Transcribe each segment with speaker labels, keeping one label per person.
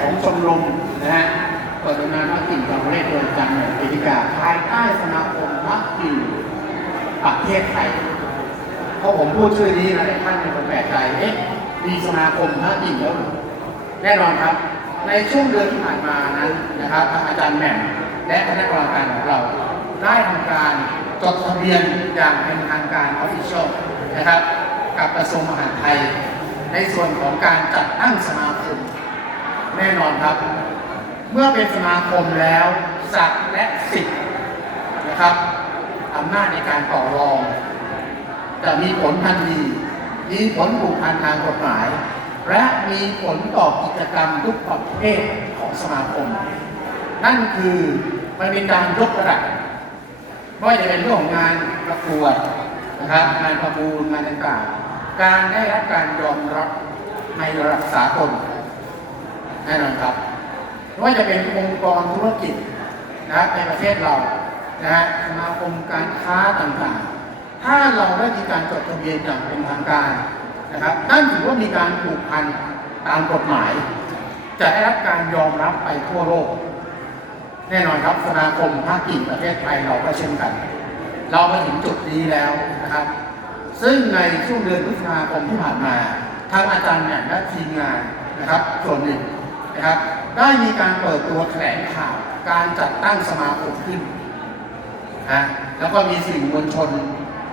Speaker 1: ของชมรมนะฮะเปิดดำเนินพระกิ่งเราเล่โดยจันทร์เอธิกาภายใต้สมาคมพระกิ่งประเทศไทยเพราะผมพูดชื่อนี้นะท่านเป็นคนแปลกใจ เอ๊ะ มีสมาคมพระกิ่งแล้วหรอแน่นอนครับ ในช่วงเดือนที่ผ่านมานั้นนะครับ อาจารย์แหม่มและคณะกรรมการของเรา ได้ทำการจดทะเบียนอย่างเป็นทางการออฟฟิเชียลนะครับ กับกระทรวงมหาดไทย ในส่วนของการจัดตั้งสมาคม แน่นอนครับ เมื่อเป็นสมาคมแล้วสัตว์และสิทธิ์นะครับอำนาจในการต่อรอง จะมีผลทันทีมีผลผูกพันทางกฎหมาย และมีผลต่อกิจกรรมทุกประเภทของสมาคม นั่นคือมันเป็นการยกระดับไม่ว่าจะเป็นเรื่องของงานประกวดนะครับงานประมูลงานต่างๆ การได้รับการยอมรับในระดับสากล แน่นอนครับไม่ว่าจะเป็นองค์กรธุรกิจนะครับในประเทศเรานะฮะสมาคมการค้าต่างๆ ถ้าเราได้มีการจดทะเบียนอย่างเป็นทางการนะครับนั่นถือว่ามีการผูกพันตามกฎหมาย จะได้รับการยอมรับไปทั่วโลก แน่นอนครับสมาคมภาคกิ่งประเทศไทยเราก็เช่นกัน เรามาถึงจุดนี้แล้วนะครับ ซึ่งในช่วงเดือนพฤษภาคมที่ผ่านมาทางอาจารย์แหม่มและทีมงานนะครับ ส่วนหนึ่ง นะครับ ได้มีการเปิดตัวแถลงข่าวการจัดตั้งสมาคมขึ้นนะแล้วก็มีสื่อมวลชน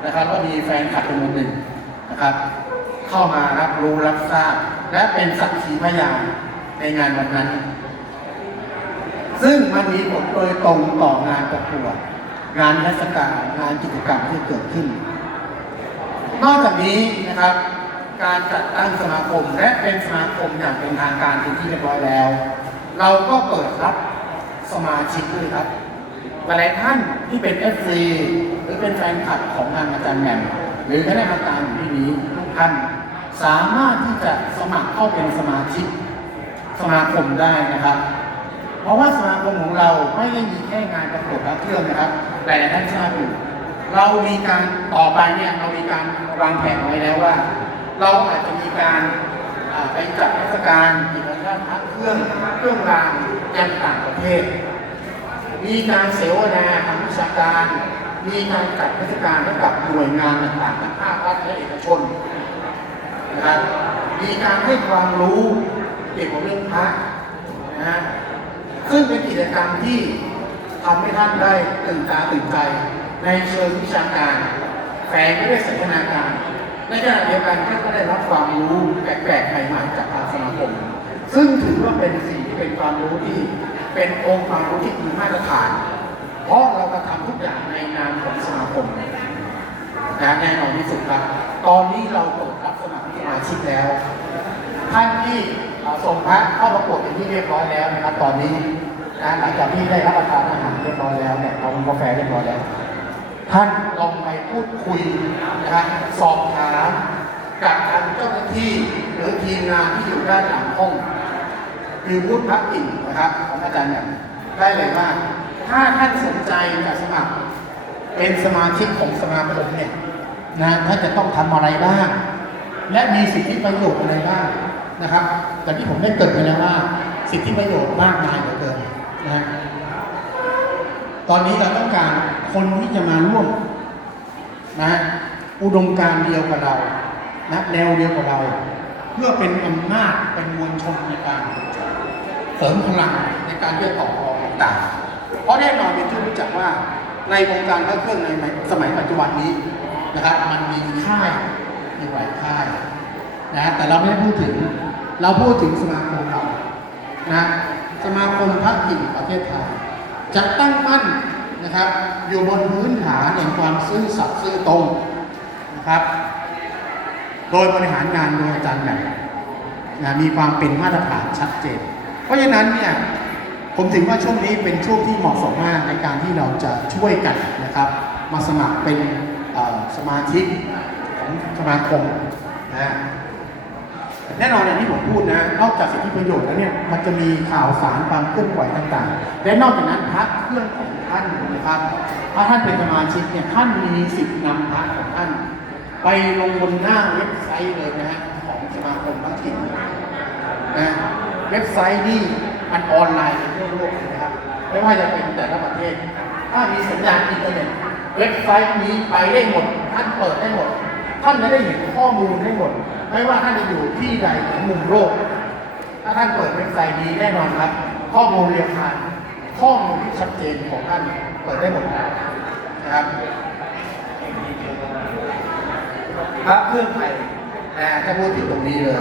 Speaker 1: นะครับก็มีแฟนคลับจำนวนหนึ่งนะครับ เข้ามารับรู้รับทราบ และเป็นสักขีพยานในงานวันนั้น ซึ่งมันมีผลโดยตรงต่องานประกวดงานเทศกาลงานกิจกรรมที่เกิดขึ้น นอกจากนี้นะครับ การจัดตั้งสมาคมและเป็นสมาคมอย่างเป็นทางการเป็นที่เรียบร้อยแล้ว เราก็เปิดรับสมาชิกด้วยครับหลายท่านที่เป็น FC หรือเป็นแฟนคลับของงานอาจารย์แหม่มหรือคณะกรรมการที่นี้ทุกท่านสามารถที่จะสมัครเข้าเป็นสมาชิกสมาคมได้นะครับ เพราะว่าสมาคมของเราไม่ได้มีแค่งานประกวดพระเครื่องนะครับหลายท่านทราบอยู่เรามีการต่อไปเนี่ยเรามีการวางแผนไว้แล้วว่า เราอาจจะมีการไปจัดเทศกาลกิจกรรมพระเครื่องเครื่องรางยังต่างประเทศ มีการเสวนาทางวิชาการ มีการจัดเทศกาลให้กับหน่วยงานต่างๆทั้งภาครัฐและเอกชนนะครับมีการให้ความรู้เกี่ยวกับเรื่องพระนะฮะซึ่งเป็นกิจกรรมที่ทำให้ท่านได้ตื่นตาตื่นใจ ในเชิงวิชาการแฝงไปด้วยสันทนาการ ในขณะเดียวกันท่านก็ได้รับความรู้แปลกๆใหม่ๆจากทางสมาคม ซึ่งถือว่าเป็นสิ่งที่เป็นความรู้ที่เป็นองค์ความรู้ที่มีมาตรฐาน เพราะเรากระทำทุกอย่างในนามของสมาคมนะแน่นอนที่สุดครับ ตอนนี้เราเปิดรับสมัครสมาชิกแล้ว ท่านที่ส่งพระเข้าประกวดเป็นที่เรียบร้อยแล้วนะครับตอนนี้นะหลังจากที่ได้รับประทานอาหารเรียบร้อยแล้วเนี่ยเอากาแฟเรียบร้อยแล้ว ท่านลองไปพูดคุยนะครับสอบถามกับทางเจ้าหน้าที่หรือทีมงานที่อยู่ด้านหลังห้องคือพูดพักอิ่งนะครับของอาจารย์เนี่ยได้เลยว่า ถ้าท่านสนใจจะสมัคร เป็นสมาชิกของสมาคมเนี่ยนะท่านจะต้องทำอะไรบ้าง และมีสิทธิประโยชน์อะไรบ้างนะครับแต่ที่ผมได้เกิดไปแล้วว่า สิทธิประโยชน์มากมายเหลือเกินนะ ตอนนี้เราต้องการคนที่จะมาร่วมนะฮะอุดมการเดียวกับเรานะแนวเดียวกับเรา เพื่อเป็นอำนาจเป็นมวลชนในการเสริมพลังในการเรียกต่อรองต่างๆเพราะแน่นอนเป็นที่รู้จักว่าในวงการพระเครื่องในสมัยปัจจุบันนี้นะครับ มันมีค่ายมีหลายค่ายนะแต่เราไม่ได้พูดถึงเราพูดถึงสมาคมเรานะสมาคมพระกิ่งประเทศไทย จะตั้งมั่นนะครับ อยู่บนพื้นฐานแห่งความซื่อสัตย์ซื่อตรงนะครับ โดยบริหารงานโดยอาจารย์แหม่มนะมีความเป็นมาตรฐานชัดเจน เพราะฉะนั้นเนี่ยผมถึงว่าช่วงนี้เป็นช่วงที่เหมาะสมมากในการที่เราจะช่วยกันนะครับ มาสมัครเป็นสมาชิกของสมาคมนะ แน่นอนอย่างที่ผมพูดนะ นอกจากสิทธิประโยชน์แล้วเนี่ย มันจะมีข่าวสารความเคลื่อนไหวต่างๆ และนอกจากนั้นพระเครื่องของท่านนะครับถ้าท่านเป็นสมาชิกเนี่ยท่านมีสิทธินำพระของท่าน ไปลงบนหน้าเว็บไซต์เลยนะฮะของสมาคมพระถิ่นนะเว็บไซต์นี่มันออนไลน์ทั่วโลกนะครับ ไม่ว่าจะเป็นแต่ละประเทศ ถ้ามีสัญญาณอินเทอร์เน็ตเว็บไซต์นี้ไปได้หมดท่านเปิดได้หมด ท่านจะได้เห็นข้อมูลได้หมด ไม่ว่าท่านจะอยู่ที่ใดของมุมโลก ถ้าท่านเปิดเว็บไซต์นี้แน่นอนครับ ข้อมูลเรียลไทม์ข้อมูลที่ชัดเจนของท่านเปิดได้หมดนะครับพระเครื่องไทยนะถ้าพูดถึงตรงนี้เลย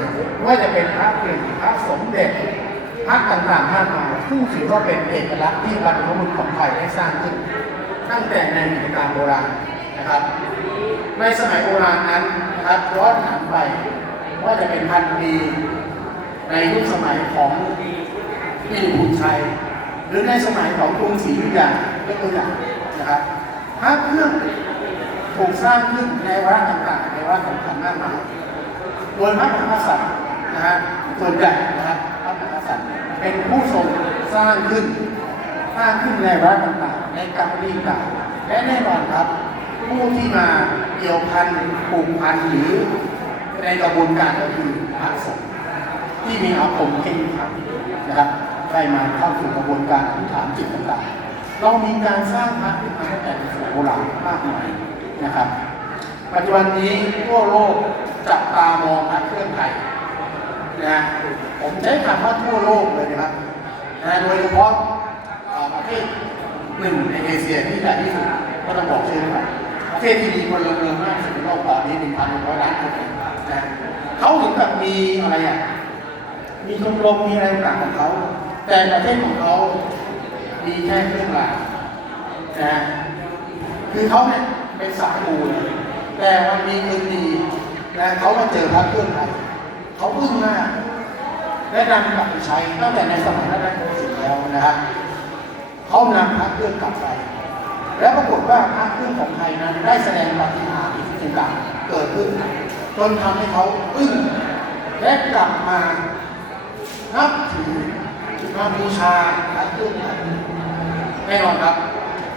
Speaker 1: ว่าจะเป็นพระกริ่งพระสมเด็จพระต่างๆมากมายซึ่งถือว่าเป็นเอกลักษณ์ที่บรรพบุรุษของไทยได้สร้างขึ้น ตั้งแต่ในหินการโบราณนะครับ ในสมัยโบราณนั้นนะครับย้อนหันไปว่าจะเป็นพันปีในยุคสมัยของปีบุญชัย หรือในสมัยของกรุงศรีอยุธยายกตัวอย่างนะครับพระเครื่องถูกสร้างขึ้นในวาระต่างๆในวาระสำคัญมากมายโดยพระมหากษัตริย์นะฮะส่วนใหญ่นะครับพระมหากษัตริย์เป็นผู้ทรงสร้างขึ้นสร้างขึ้นในวาระต่างๆในกรรมดีต่างและแน่นอนครับ ผู้ที่มา เกี่ยวพันผูกพันหรือในกระบวนการก็คือพระสงฆ์ที่มีอาคมเข้มขังนะครับได้มาเข้าสู่กระบวนการอธิษฐานจิตต่างๆ เรามีการสร้างพระขึ้นมาตั้งแต่สมัยโบราณมากมายนะครับ ปัจจุบันนี้ทั่วโลกจับตามองพระเครื่องไทยนะผมใช้คำว่าทั่วโลกเลยนะครับนะโดยเฉพาะประเทศหนึ่งในเอเชียที่ใหญ่ที่สุดก็ต้องบอกชื่อนะครับ ประเทศที่มีคนเมืองมากที่สุดในโลกตอนนี้1,100ล้านคนนะเขาถึงกับมีอะไรอะ มีชมรมมีอะไรต่างของเขา แต่ประเทศของเขา มีแค่เครื่องรางนะคือเขาเนี่ยเป็นสายมูเลยแต่วันมีคืนดีนะเขามาเจอพระเครื่องไทยเขาอึ้งมากและนำกลับไปใช้ตั้งแต่ในสมัยรัชกาลที่สิบแล้วนะครับเขานำพระเครื่องกลับไป แล้วปรากฏว่าพระเครื่องของไทยนั้นได้แสดงปาฏิหาริย์ที่ต่างๆเกิดขึ้นจนทำให้เขาอึ้งและกลับมานับถือมาบูชาพระเครื่องไทยแน่นอนครับ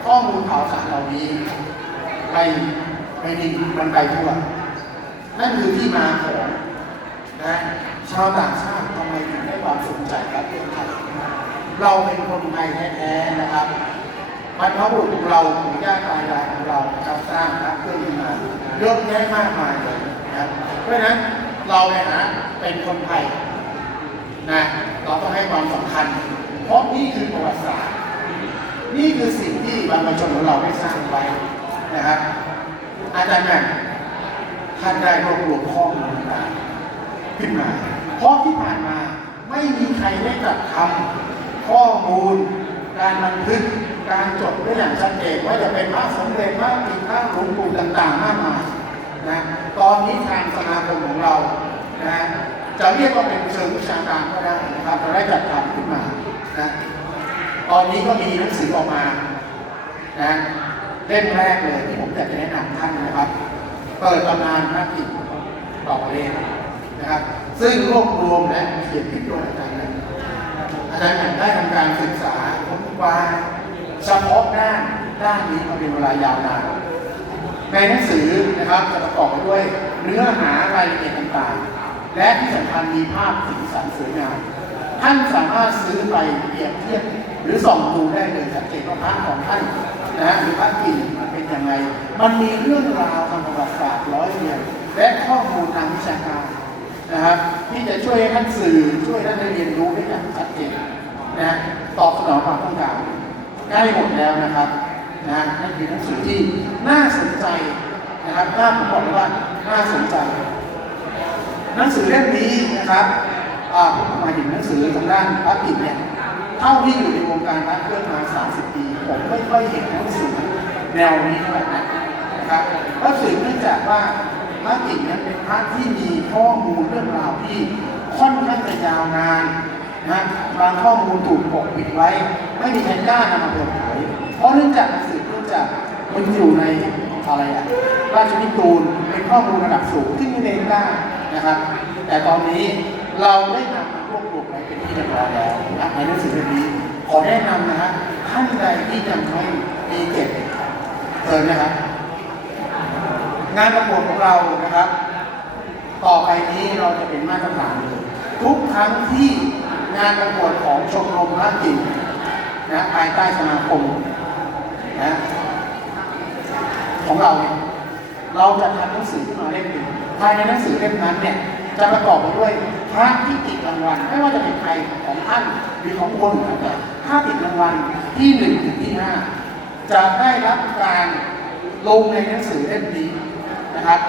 Speaker 1: ข้อมูลข่าวสารเหล่านี้ไปไปดีมันไปทั่วนั่นคือที่มาของนะชาวต่างชาติทำไมถึงให้ความสนใจกับเรื่องไทยเราเป็นคนไทยแท้ๆนะครับ บรรพบุรุษของเราปู่ย่าตายายของเราครับสร้างพระเครื่อขึ้นมาเยอะแยะมากมายเลยนะเพราะฉะนั้นเราในฐานะเป็นคนไทยนะเราต้องให้ความสำคัญ เพราะนี่คือประวัติศาสตร์ นี่คือสิ่งที่บรรพชนของเราได้สร้างไว้นะครับ อาจารย์แม่ท่านได้รวบรวมข้อมูลต่างๆขึ้นมา เพราะที่ผ่านมาไม่มีใครได้จัดทำข้อมูล การบันทึก การจดไว้อย่างชัดเจนว่าจะเป็นพระสมเด็จพระปิพระหลวงปู่ต่างๆมากมายนะตอนนี้ทางสมาคมของเรานะจะเรียกว่าเป็นเชิงวิชาการก็ได้นะครับเราได้จัดทำขึ้นมานะตอนนี้ก็มีหนังสือออกมานะเล่มแรกเลยที่ผมอยากจะแนะนำท่านนะครับ เปิดตำนานพระกิจต่อประเทศนะครับซึ่งรวบรวมและเขียนขึ้นโดยอาจารย์อาจารย์ได้ทำการศึกษาค้นคว้า เฉพาะด้านด้านนี้มาเป็นเวลายาวนานในหนังสือนะครับจะประกอบไปด้วยเนื้อหารายละเอียดต่างๆ และที่สำคัญมีภาพสีสันสวยงามท่านสามารถซื้อไปเปรียบเทียบหรือส่องดูได้เลยชัดเจนว่าพระของท่านนะหรือพระกิ่งมันเป็นยังไง มันมีเรื่องราวทางประวัติศาสตร์ร้อยเรียงและข้อมูลทางวิชาการนะครับที่จะช่วยให้ท่านสื่อช่วยท่านได้เรียนรู้ได้อย่างชัดเจนนะตอบสนองความต้องการ ใกล้หมดแล้วนะครับนะฮะนั่นคือหนังสือที่น่าสนใจนะครับน่าผมบอกเลยว่าน่าสนใจ หนังสือเล่มนี้นะครับอ่าผมหมายถึงหนังสือทางด้านพระกิจเนี่ยเท่าที่อยู่ในวงการพระเครื่องมา 30 ปี ผมไม่ค่อยเห็นหนังสือแนวนี้เท่าไหร่นักนะครับเพราะสืบเนื่องจากว่าพระกิจเนี่ยเป็นพระที่มีข้อมูลเรื่องราวที่ค่อนข้างจะยาวนานนะบางข้อมูลถูกปกปิดไว้ ไม่มีใครกล้านำมาเปิดเผยเพราะเนื่องจากหนังสือเนื่องจากมันอยู่ในอะไรอะราชนิกูลเป็นข้อมูลระดับสูงที่ไม่ได้กล้านะครับ แต่ตอนนี้เราได้นำมารวบรวมไว้เป็นที่เรียบร้อยแล้วนะในหนังสือเล่มนี้ขอแนะนำนะฮะท่านใดที่ยังไม่มีเก็บเชิญนะครับงานประกวดของเรานะครับ ต่อไปนี้เราจะเป็นมาตรฐานเลยทุกครั้งที่งานประกวดของชมรมพระกิ่ง นะภายใต้สมาคมนะของเราเนี่ยเราจะทำหนังสือขึ้นมาเล่มหนึ่งภายในหนังสือเล่มนั้นเนี่ยจะประกอบไปด้วยพระที่ติดรางวัลไม่ว่าจะเป็นใครของท่านหรือของคนแต่ถ้าติดรางวัลที่หนึ่งถึงที่ห้าจะได้รับการลงในหนังสือเล่มนี้นะครับ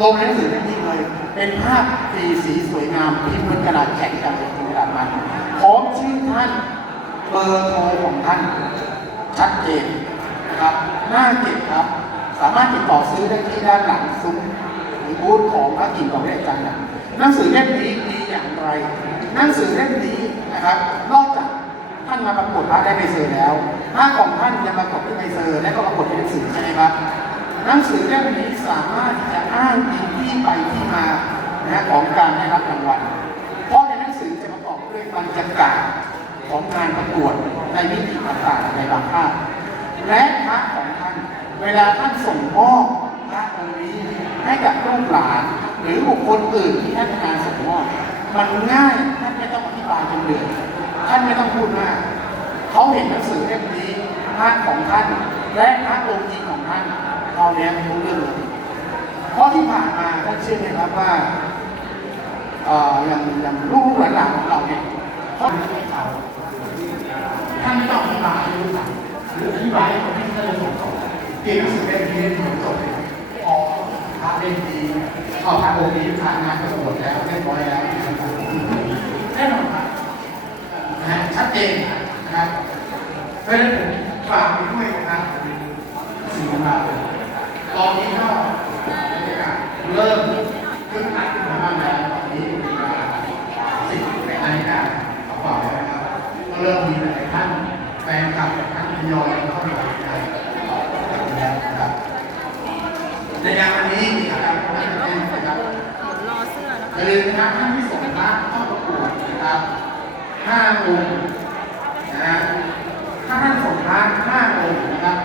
Speaker 1: ลงในหนังสือเล่มนี้เลย เป็นภาพสีสีสวยงามพิมพ์บนกระดาษแข็งกันเลยกระดาษมันพร้อมชื่อท่าน เบอร์โทรของท่านชัดเจนนะครับน่าเก็บครับ สามารถติดต่อซื้อได้ที่ด้านหลังซุ้มหรือบูธของพระกิ่งของเรศจันทร์นะหนังสือเล่มนี้ดีอย่างไร หนังสือเล่มนี้นะครับ นอกจากท่านมาประกวดพระได้ใบเซอร์แล้วพระของท่านยังมาประกวดที่ใบเซอร์และก็ประกวดในหนังสือใช่ไหมครับหนังสือเล่มนี้สามารถจะอ้างอิงที่ไปที่มานะของการได้รับรางวัล เพราะในหนังสือจะประกอบด้วยบรรยากาศ ของงานประกวดในมิติต่างๆในบางภาคและพระของท่าน เวลาท่านส่งมอบพระองค์นี้ให้กับลูกหลานหรือบุคคลอื่นที่ท่านงารส่งมอบมันง่ายท่านไม่ต้องอธิบายจนเดือดท่านไม่ต้องพูดมากเขาเห็นหนังสือเล่มนี้พระของท่าน และพระองค์จริงของท่านเขาเนี้ยรู้เรื่องเลยเพราะที่ผ่านมาท่านเชื่อไหมครับว่าอย่างอย่างลูกหลานของเราเนี่ยเขาไม่เขา ไม่ต้องอธิบายให้รู้จักหรืออธิบายให้คนที่ท่าจะสงต่อเกี่ยวกับหนังสือเล่มนี้เล่มนี้จบเลยอ๋อพระเล่มนี้เอาพระโองค์นี้ผ่านงานประกวดแล้วเรียบร้อยแล้วแน่นอนครับนะชัดเจนนะครับเพราะฉะนั้นผมฝากไปด้วยนะครับสิ่งของเราตอนนี้ก็บรรยากาศเริ่มคึกคักขึ้นมาบ้างแล้วตอนนี้เวลาสิบแปดนาฬิกาต่อแล้วนะครับก็เริ่มมีหลายท่านแฟนคลับ ยอยเข้ามาในแล้วนะครับในงานวันนี้มีกิจกรรมที่น่านเต้นนะครับ
Speaker 2: รอเสื้อนะคะ
Speaker 1: อย่าลืมนะครับท่านที่ส่งพระเข้าประกวดนะครับห้าองค์นะถ้าท่านส่งพระห้าองค์นะครับ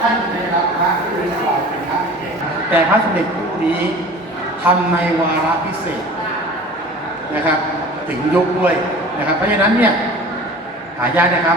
Speaker 1: ท่านได้รับพระที่เป็นสอบเป็นพระพิเศษแต่พระสมเด็จคู่นี้ทำในวาระพิเศษนะครับ ถึงยกด้วยนะครับ เพราะฉะนั้นเนี่ยหายากนะครับ